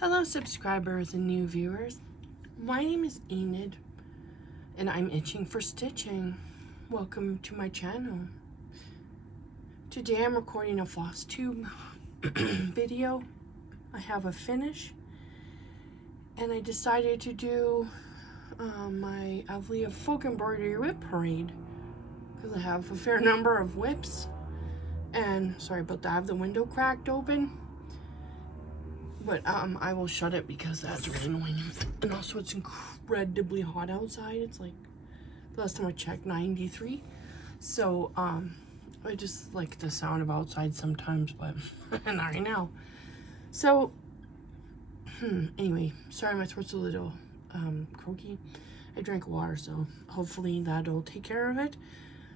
Hello subscribers and new viewers. My name is Enid and I'm itching for stitching. Welcome to my channel. Today I'm recording a Flosstube video. I have a finish and I decided to do my Avlea Folk Embroidery WIP parade because I have a fair number of WIPs, and sorry about that, I have the window cracked open. But I will shut it because that's really annoying. And also it's incredibly hot outside. It's like, the last time I checked, 93. So, I just like the sound of outside sometimes, but not right now. So, anyway, sorry my throat's a little croaky. I drank water, so hopefully that'll take care of it.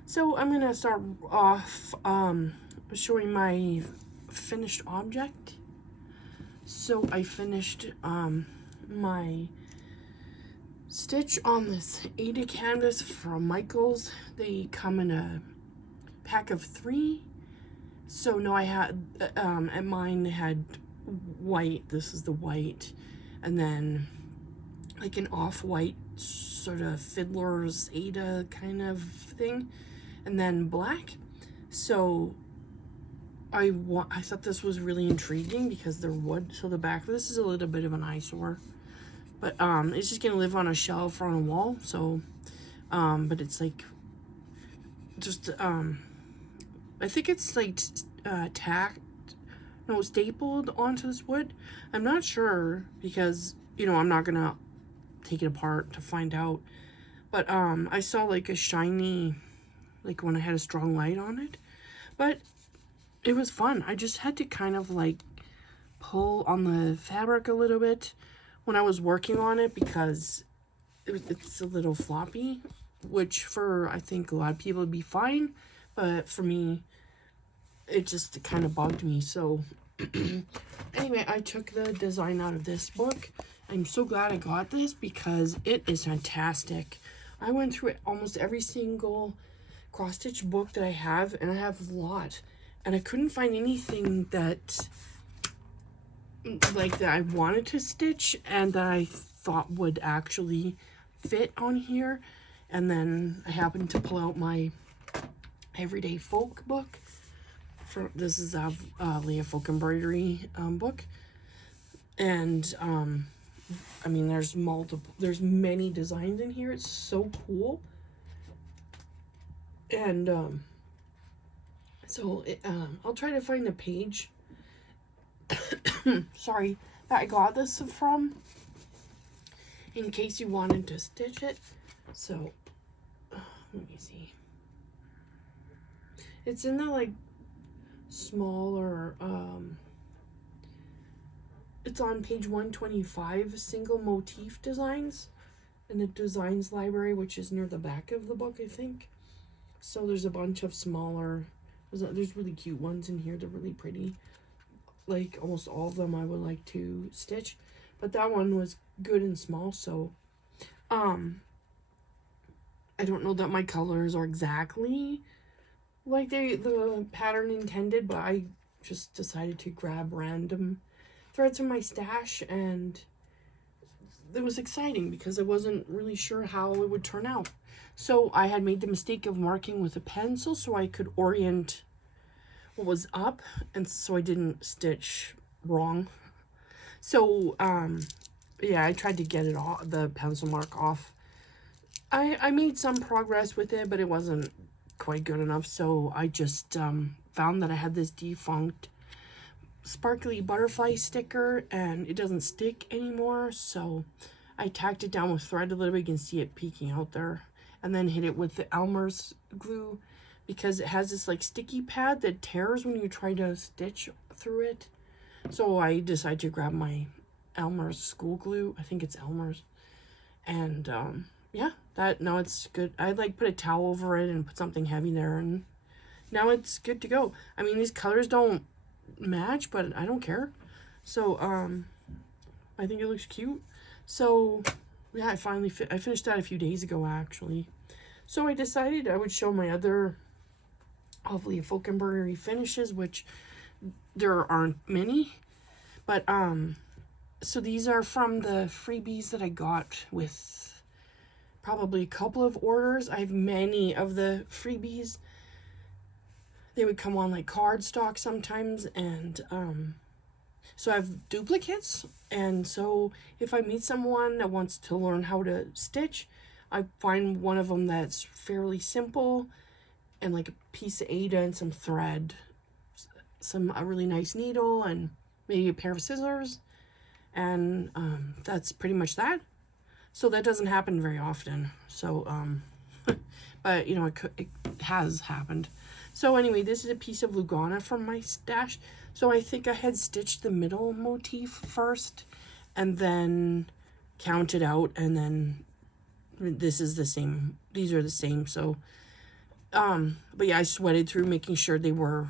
So I'm gonna start off showing my finished object. So I finished my stitch on this Ada canvas from Michaels. They come in a pack of 3. So no, I had and mine had white. This is the white, and then like an off-white sort of fiddler's Ada kind of thing, and then black. So I thought this was really intriguing because they're wood. So the back of this is a little bit of an eyesore, but it's just gonna live on a shelf or on a wall. So but it's like just I think it's like stapled onto this wood. I'm not sure because, you know, I'm not gonna take it apart to find out, but I saw like a shiny, like when I had a strong light on it, but it was fun. I just had to kind of like pull on the fabric a little bit when I was working on it because it's a little floppy, which for I think a lot of people would be fine, but for me it just kind of bugged me. So anyway, I took the design out of this book. I'm so glad I got this because it is fantastic. I went through almost every single cross stitch book that I have, and I have a lot. And I couldn't find anything that I wanted to stitch and that I thought would actually fit on here. And then I happened to pull out my Everyday Folk book. This is Avlea Folk Embroidery book. And I mean, there's many designs in here. It's so cool. And so I'll try to find a page sorry, that I got this from in case you wanted to stitch it. So let me see. It's in the like smaller it's on page 125, single motif designs in the designs library, which is near the back of the book, I think. So there's a bunch of smaller, there's really cute ones in here. They're really pretty. Like almost all of them I would like to stitch, but that one was good and small. So I don't know that my colors are exactly like the pattern intended, but I just decided to grab random threads from my stash, and it was exciting because I wasn't really sure how it would turn out. So I had made the mistake of marking with a pencil so I could orient what was up, and so I didn't stitch wrong. So yeah, I tried to get it all, the pencil mark off. I made some progress with it, but it wasn't quite good enough. So I just found that I had this defunct sparkly butterfly sticker and it doesn't stick anymore. So I tacked it down with thread a little bit. You can see it peeking out there, and then hit it with the Elmer's glue because it has this like sticky pad that tears when you try to stitch through it. So I decided to grab my Elmer's school glue. I think it's Elmer's. And yeah, now it's good. I like put a towel over it and put something heavy there, and now it's good to go. I mean, these colors don't match, but I don't care. So I think it looks cute. So yeah, I finished that a few days ago actually. So I decided I would show my other Avlea Folk Embroidery finishes, which there aren't many, but So these are from the freebies that I got with probably a couple of orders. I have many of the freebies. They would come on like cardstock sometimes, and so I have duplicates. And so if I meet someone that wants to learn how to stitch, I find one of them that's fairly simple and like a piece of Ada and some thread, a really nice needle, and maybe a pair of scissors, and that's pretty much that. So that doesn't happen very often. So but you know, it has happened. So anyway, this is a piece of Lugana from my stash. So I think I had stitched the middle motif first and then counted out, and then this is the same. These are the same. So but yeah, I sweated through making sure they were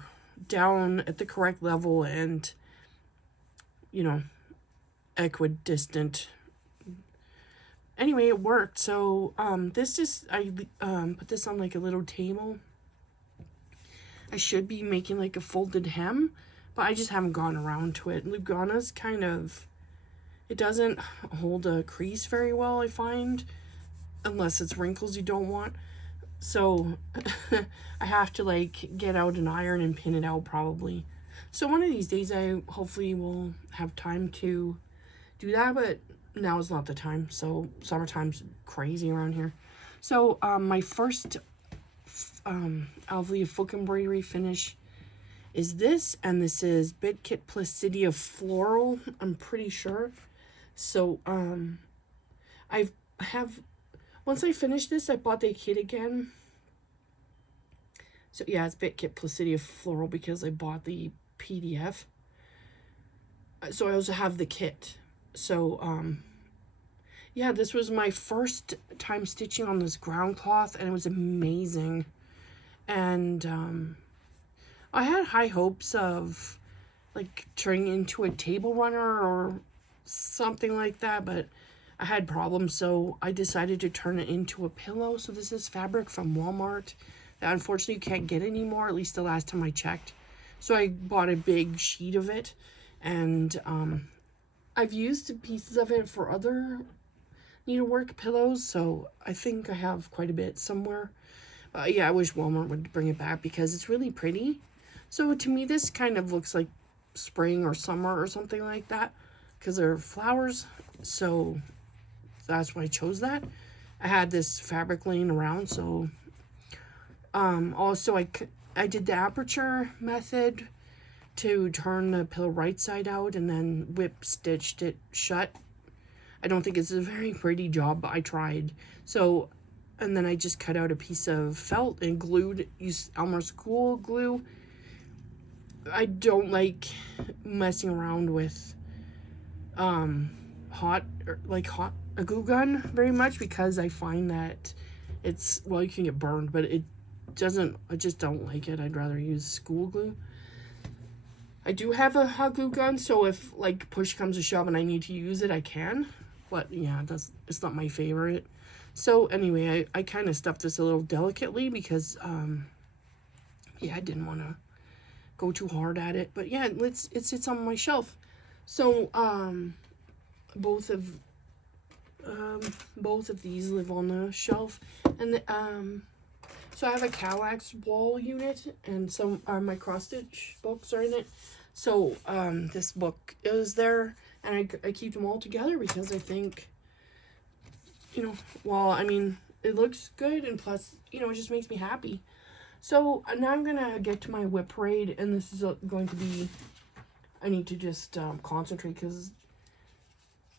down at the correct level and, you know, equidistant. Anyway, it worked. So this is, I put this on like a little table. I should be making like a folded hem, but I just haven't gone around to it. Lugana's kind of, it doesn't hold a crease very well, I find, unless it's wrinkles you don't want. So I have to like get out an iron and pin it out probably. So one of these days I hopefully will have time to do that, but now is not the time. So summertime's crazy around here. So my first Avlea Folk Embroidery finish is this, and this is Bitkit Avlea Floral, I'm pretty sure. So I have, once I finished this, I bought the kit again. So yeah, it's Bitkit Avlea Floral because I bought the PDF. So I also have the kit. So yeah, this was my first time stitching on this ground cloth, and it was amazing. And I had high hopes of like turning into a table runner or something like that, but I had problems, so I decided to turn it into a pillow. So this is fabric from Walmart that unfortunately you can't get anymore, at least the last time I checked. So I bought a big sheet of it, and I've used pieces of it for other needlework pillows, so I think I have quite a bit somewhere. Yeah, I wish Walmart would bring it back because it's really pretty. So to me, this kind of looks like spring or summer or something like that because there are flowers. So that's why I chose that. I had this fabric laying around, so also I did the aperture method to turn the pillow right side out and then WIP stitched it shut. I don't think it's a very pretty job, but I tried. So, and then I just cut out a piece of felt and glued, used Elmer's Cool glue. I don't like messing around with a glue gun very much because I find that it's, well, you can get burned, but I just don't like it. I'd rather use school glue. I do have a hot glue gun, so if like push comes to shove and I need to use it, I can. But yeah, it's not my favorite. So anyway, I kind of stuffed this a little delicately because yeah, I didn't want to go too hard at it. But yeah, it sits on my shelf. So both of these live on the shelf, and so I have a Kallax wall unit, and some my cross stitch books are in it. So this book is there, and I keep them all together because I think, you know, well, I mean, it looks good, and plus, you know, it just makes me happy. So now I'm gonna get to my WIP raid, and this is going to be, I need to just concentrate because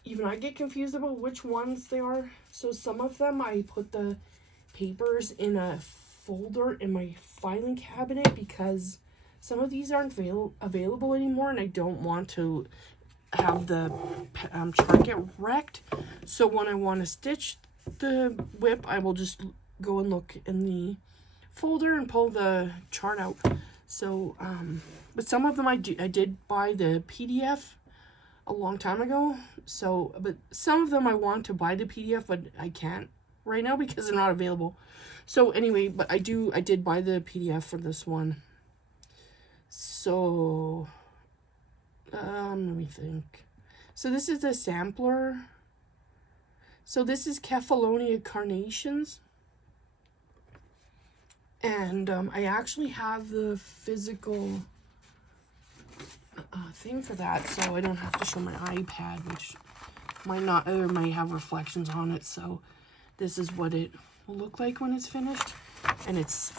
even I get confused about which ones they are. So some of them I put the papers in a folder in my filing cabinet because some of these aren't available anymore, and I don't want to have the chart get wrecked. So when I want to stitch the WIP, I will just go and look in the folder and pull the chart out. So but some of them I did buy the PDF a long time ago. So but some of them I want to buy the PDF, but I can't right now because they're not available. So anyway, but I did buy the PDF for this one. So let me think. So this is a sampler. So this is Kefalonia Carnations. And I actually have the physical thing for that, so I don't have to show my iPad, which might not, or might have reflections on it. So this is what it will look like when it's finished, and it's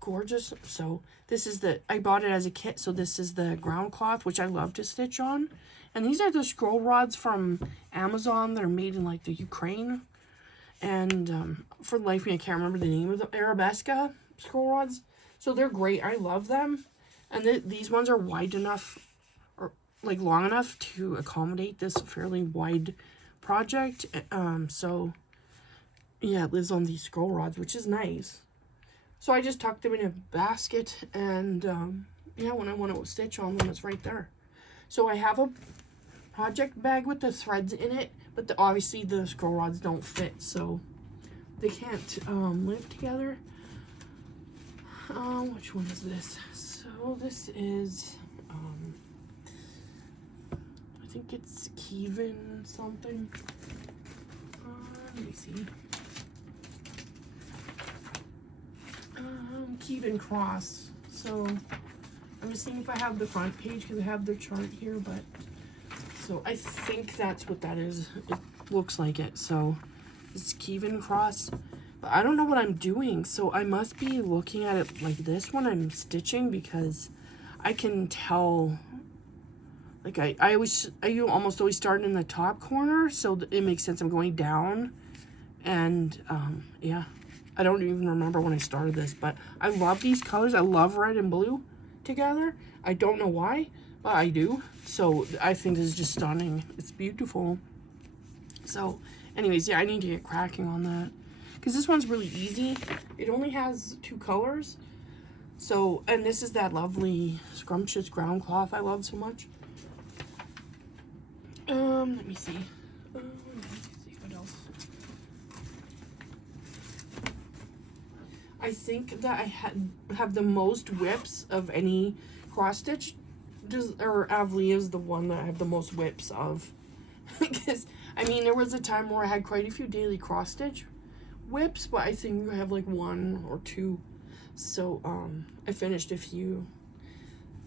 gorgeous. So this is the, I bought it as a kit, so this is the ground cloth, which I love to stitch on. And these are the scroll rods from Amazon that are made in like the Ukraine. And for the life of me, I can't remember the name of the Arabesca scroll rods. So they're great. I love them. And these ones are wide enough, or like long enough to accommodate this fairly wide project. So yeah, it lives on these scroll rods, which is nice. So I just tucked them in a basket, and yeah, when I want to stitch on them, it's right there. So I have a project bag with the threads in it, but obviously the scroll rods don't fit, so they can't live together. Which one is this? So this is, I think it's Keven something. Let me see. Keven Cross. So I'm just seeing if I have the front page because I have the chart here, but so I think that's what that is. It looks like it. So it's Keven Cross. But I don't know what I'm doing, so I must be looking at it like this when I'm stitching, because I can tell, like I almost always start in the top corner, so it makes sense I'm going down. And yeah, I don't even remember when I started this, but I love these colors. I love red and blue together. I don't know why, but I do. So I think this is just stunning. It's beautiful. So anyways, yeah, I need to get cracking on that, because this one's really easy. It only has 2 colors. So, and this is that lovely scrumptious ground cloth I love so much. Let me see. What else? I think that I have the most whips of any cross stitch. Or Avlea is the one that I have the most whips of. Because, I mean, there was a time where I had quite a few daily cross stitch whips, but I think I have like 1 or 2. So I finished a few.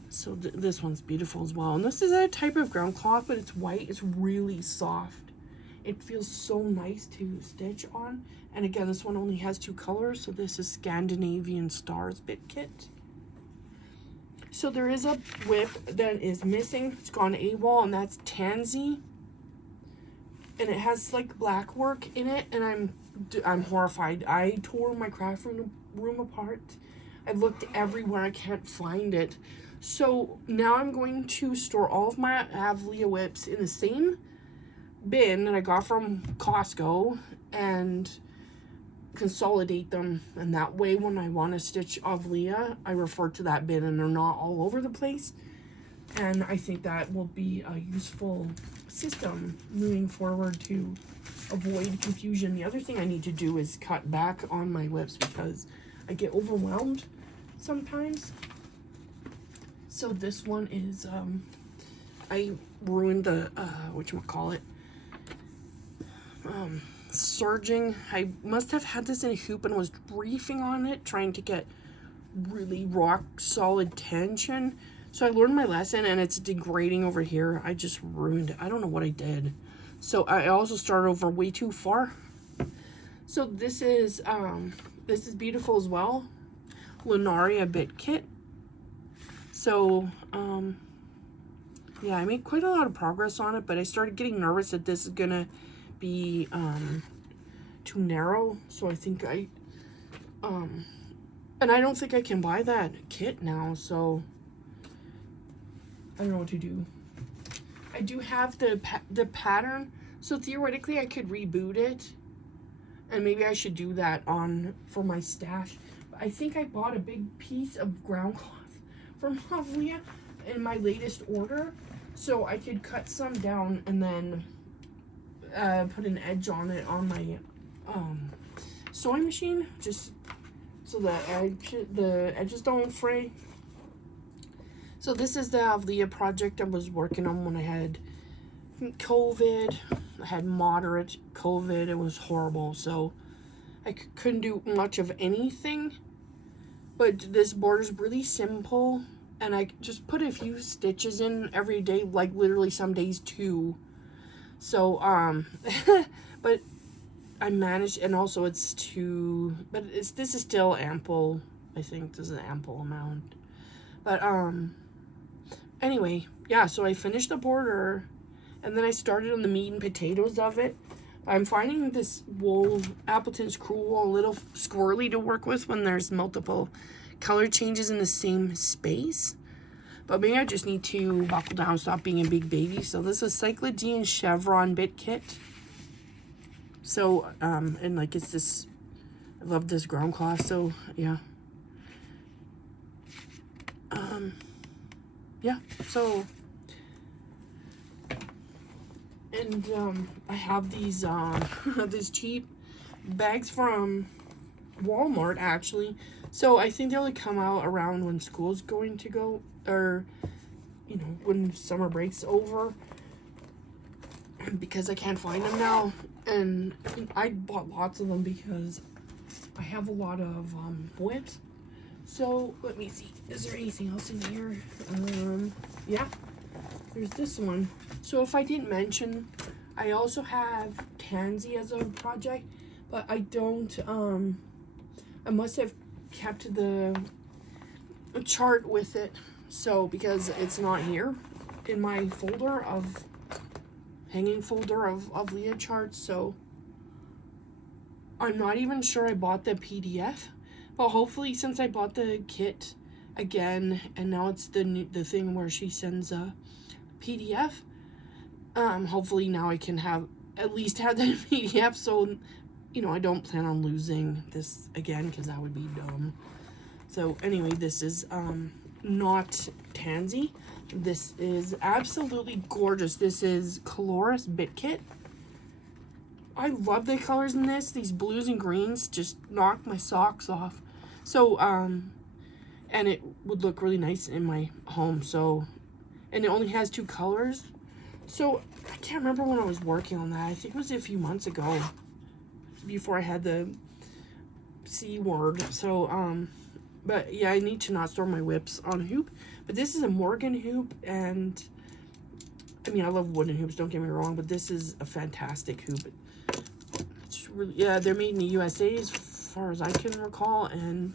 So this one's beautiful as well, and this is a type of ground cloth, but it's white. It's really soft. It feels so nice to stitch on. And again, this one only has 2 colors, so this is Scandinavian Stars Bitkit. So there is a whip that is missing. It's gone AWOL, and that's Tansy, and it has like black work in it, and I'm horrified. I tore my craft room apart. I've looked everywhere. I can't find it. So now I'm going to store all of my Avlea whips in the same bin that I got from Costco and consolidate them. And that way, when I want to stitch Avlea, I refer to that bin and they're not all over the place. And I think that will be a useful system moving forward to avoid confusion. The other thing I need to do is cut back on my whips because I get overwhelmed sometimes. So this one is, I ruined the, whatchamacallit, serging. I must have had this in a hoop and was briefing on it, trying to get really rock solid tension. So I learned my lesson, and it's degrading over here. I just ruined it. I don't know what I did. So I also started over way too far. So this is beautiful as well. Lunaria Bitkit. So, yeah, I made quite a lot of progress on it, but I started getting nervous that this is gonna be too narrow. So I think and I don't think I can buy that kit now, so I don't know what to do. I do have the pattern, so theoretically I could reboot it, and maybe I should do that for my stash. But I think I bought a big piece of ground cloth from Avlea in my latest order, so I could cut some down and then put an edge on it on my sewing machine, just so the edges don't fray. So this is the Avlea project I was working on when I had COVID. I had moderate COVID. It was horrible, so I couldn't do much of anything. But this border is really simple, and I just put a few stitches in every day, like literally some days 2. So but I managed, and also it's 2, but this is still ample. I think this is an ample amount. But anyway, yeah, so I finished the border, and then I started on the meat and potatoes of it. I'm finding this wool, Appleton's Cruel, a little squirrely to work with when there's multiple color changes in the same space. But maybe I just need to buckle down, stop being a big baby. So this is Cyclodine Chevron Bitkit. So, and like it's this, I love this ground cloth, so yeah. Yeah, so, and I have these these cheap bags from Walmart actually. So I think they'll come out around when school's going to go, or you know, when summer break's over, because I can't find them now. And I bought lots of them because I have a lot of WIP. So let me see, is there anything else in here? Yeah, there's this one. So if I didn't mention, I also have Tansy as a project, but I don't, I must have kept the chart with it, so because it's not here in my folder of hanging folder of Avlea charts, so I'm not even sure I bought the PDF. But hopefully, since I bought the kit again, and now it's the thing where she sends a PDF, hopefully now I can at least have the PDF, so you know I don't plan on losing this again, because that would be dumb. So anyway, this is not Tansy. This is absolutely gorgeous. This is Coloris Bitkit. I love the colors in this. These blues and greens just knock my socks off. So, and it would look really nice in my home. So, and it only has 2 colors. So, I can't remember when I was working on that. I think it was a few months ago, before I had the C word. So, but yeah, I need to not store my WIPs on a hoop. But this is a Morgan hoop, and I mean, I love wooden hoops, don't get me wrong, but this is a fantastic hoop. It's really, yeah, they're made in the USA as far as I can recall, and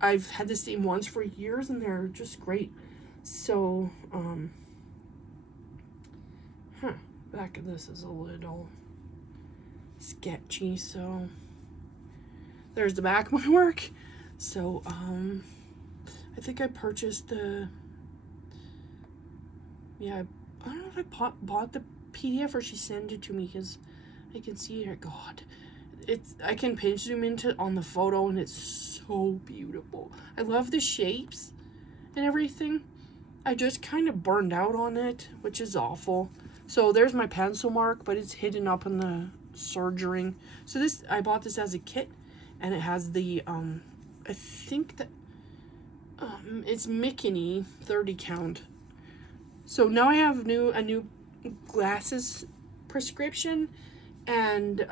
I've had the same ones for years, and they're just great. So, back of this is a little sketchy, so there's the back of my work. So, I think I purchased the, yeah, I don't know if I bought the PDF or she sent it to me, because I can see it here. God, I can pinch zoom into on the photo, and it's so beautiful. I love the shapes and everything. I just kind of burned out on it, which is awful. So there's my pencil mark, but it's hidden up in the sergering. So this, I bought this as a kit, and it has the, I think that, it's Mickey 30 count. So now I have a new glasses prescription, and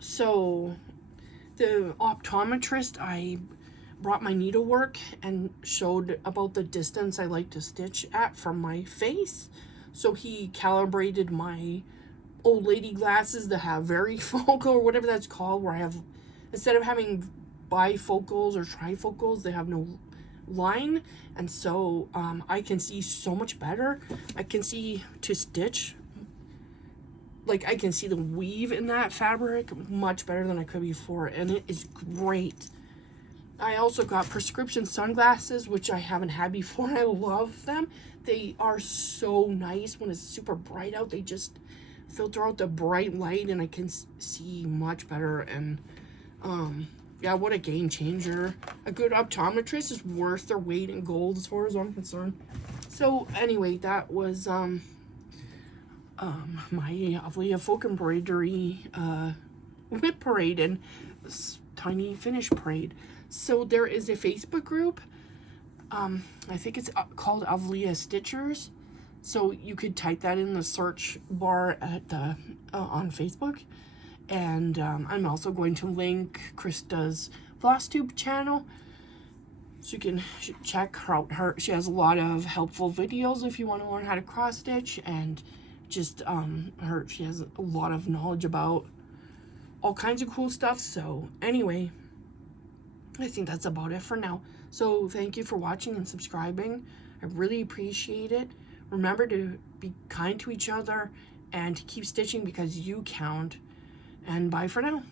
so the optometrist, I brought my needlework and showed about the distance I like to stitch at from my face. So he calibrated my old lady glasses that have varifocal, or whatever that's called, where I have, instead of having bifocals or trifocals, they have no line, and so I can see so much better. I can see to stitch, like I can see the weave in that fabric much better than I could before, and it is great. I also got prescription sunglasses, which I haven't had before. I love them. They are so nice when it's super bright out. They just filter out the bright light, and I can see much better. And yeah, what a game changer. A good optometrist is worth their weight in gold as far as I'm concerned. So anyway, that was my Avlea folk embroidery WIP parade and tiny finish parade. So there is a Facebook group. I think it's called Avlea Stitchers. So you could type that in the search bar at the on Facebook. And I'm also going to link Krista's Flosstube channel, so you can check out her. She has a lot of helpful videos if you want to learn how to cross stitch, and just she has a lot of knowledge about all kinds of cool stuff. So anyway, I think that's about it for now. So thank you for watching and subscribing. I really appreciate it. Remember to be kind to each other and to keep stitching because you count. And bye for now.